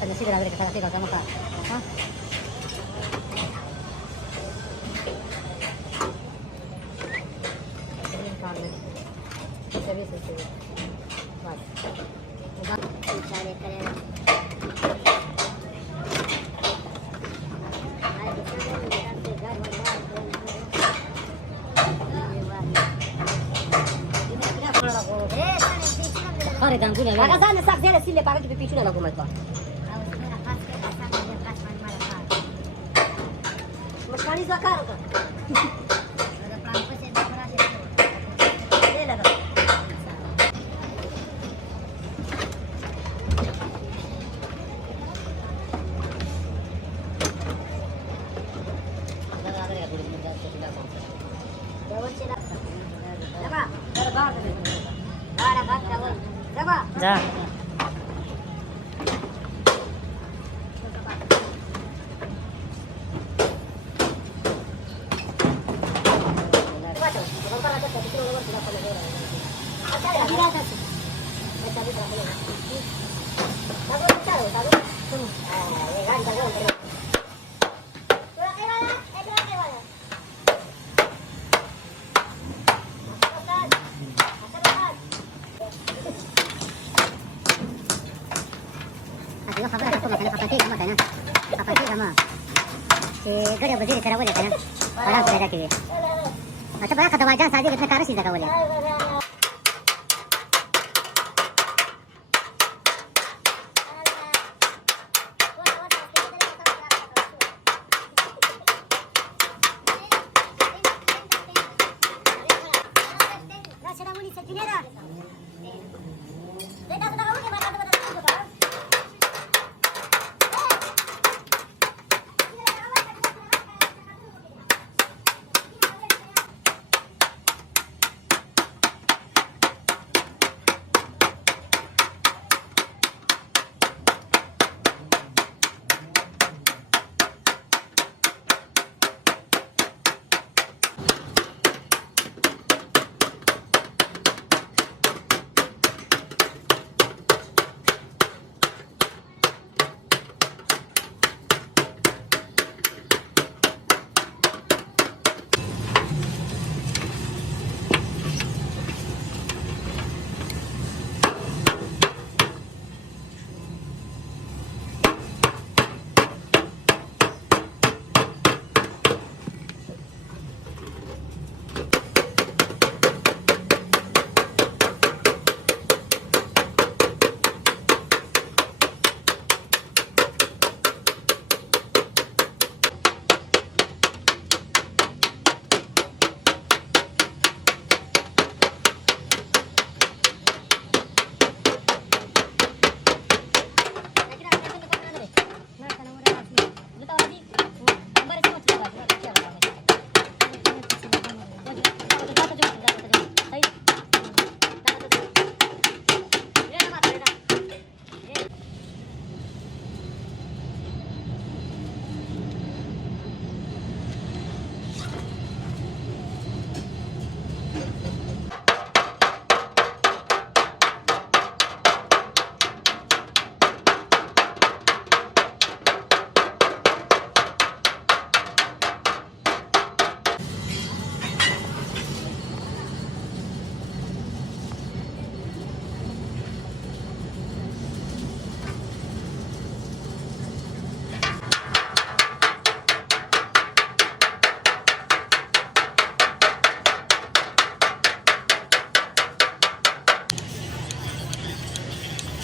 katanya sih dari kita kasih kakak maka. Hah? Ini kan. Bisa bisa sih. Bas. Udah cari kalian. Fare tranquilla, la casana sta zero si le paga che piccina la come qua. Ma cani la carica. जा गड्या बजेरी करा बोले ना आराम से जाके अच्छा बड़ा खतवा जा साजी कितने कार सीधा का बोले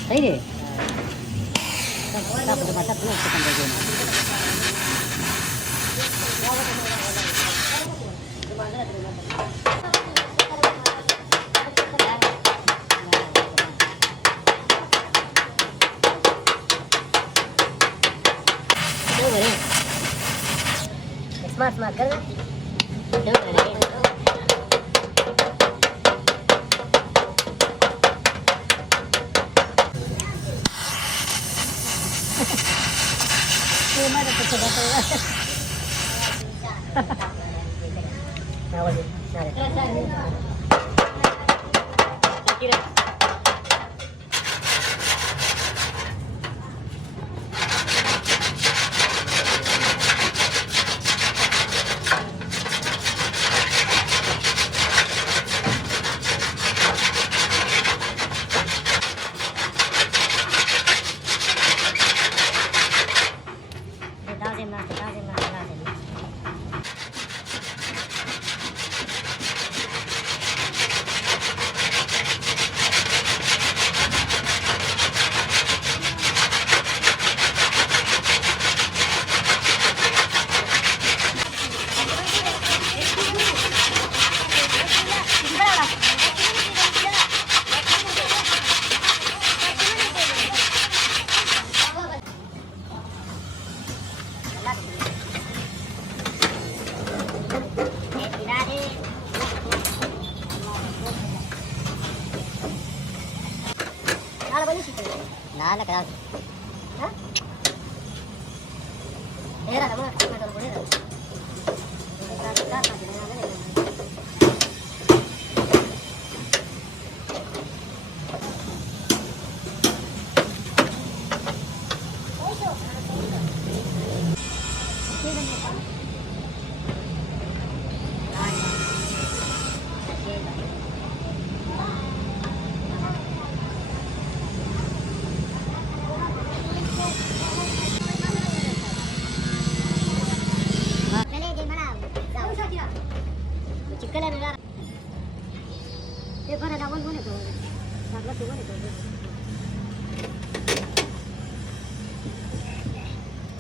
Ini. Dapat masak dulu kita bagian. Smart kan? lazim lazim. Nada, quedado. ¿Ah? Era la buena que me lo ponía. चिकला निघाला ते बरं डाबल बोलतो सगळं तू बोलतो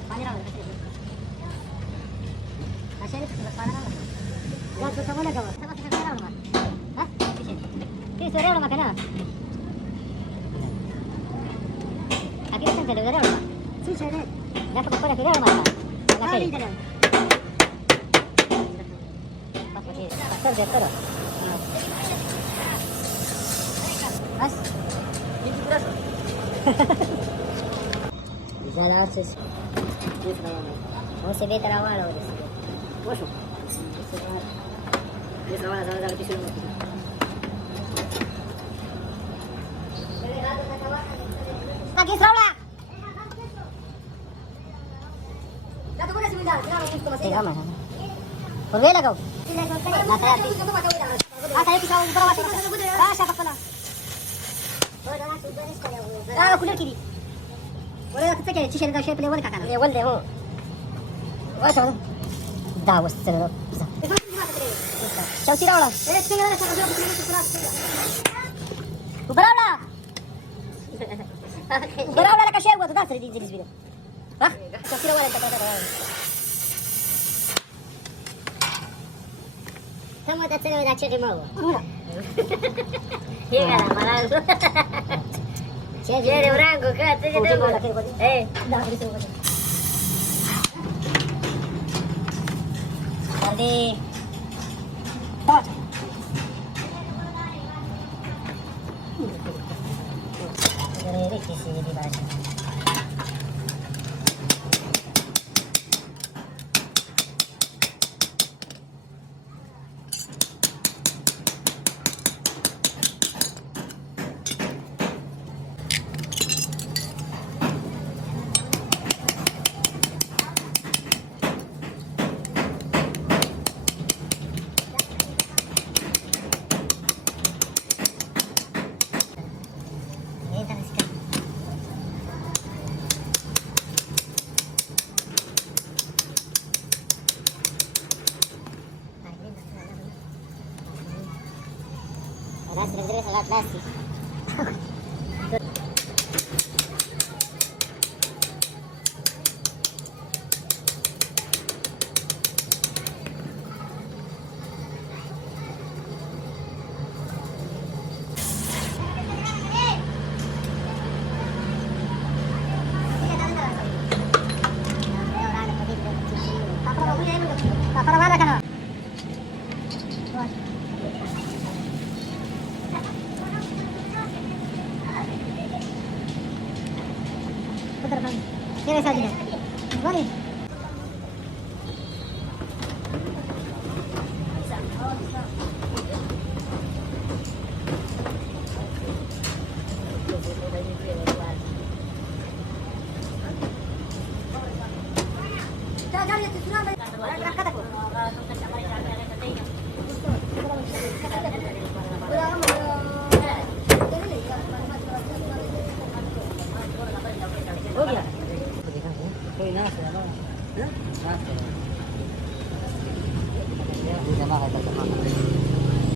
पाणी राहू अशाने पाणी राहू जा तू समोर का समोर काय राहू हा ते सोरे राहू मका ना आधी पण चले राहू तू चले या तो पप्पा राहू मका ना काही तर देतो ना बस झाला असच हो से बेहतर आवाज हो वो शो ये सवाल जरा की सुरू बाकी सवाल जा तो बोला से मिला जा उसको मत सेगा माना और वे लगाओ आता एक साउंड बरोबर वाटतं राशा पप्पाला बरं कुठे किती बरं कसं काय चिशेल का शेप लेवल काका लेवल दे हो वाच दा वस्त चौथी रावला बरावला बरावला का शेप होता दासरी दिलीस बिल हा चौथी रावला Kamu tak tahu dah cakap mau. Iya kan, malah. Jadi orang kau kata jadi. Dah begitu. Tadi. Jadi kisi di bawah. Sebenarnya sangat nasi. Kira saja. Boleh.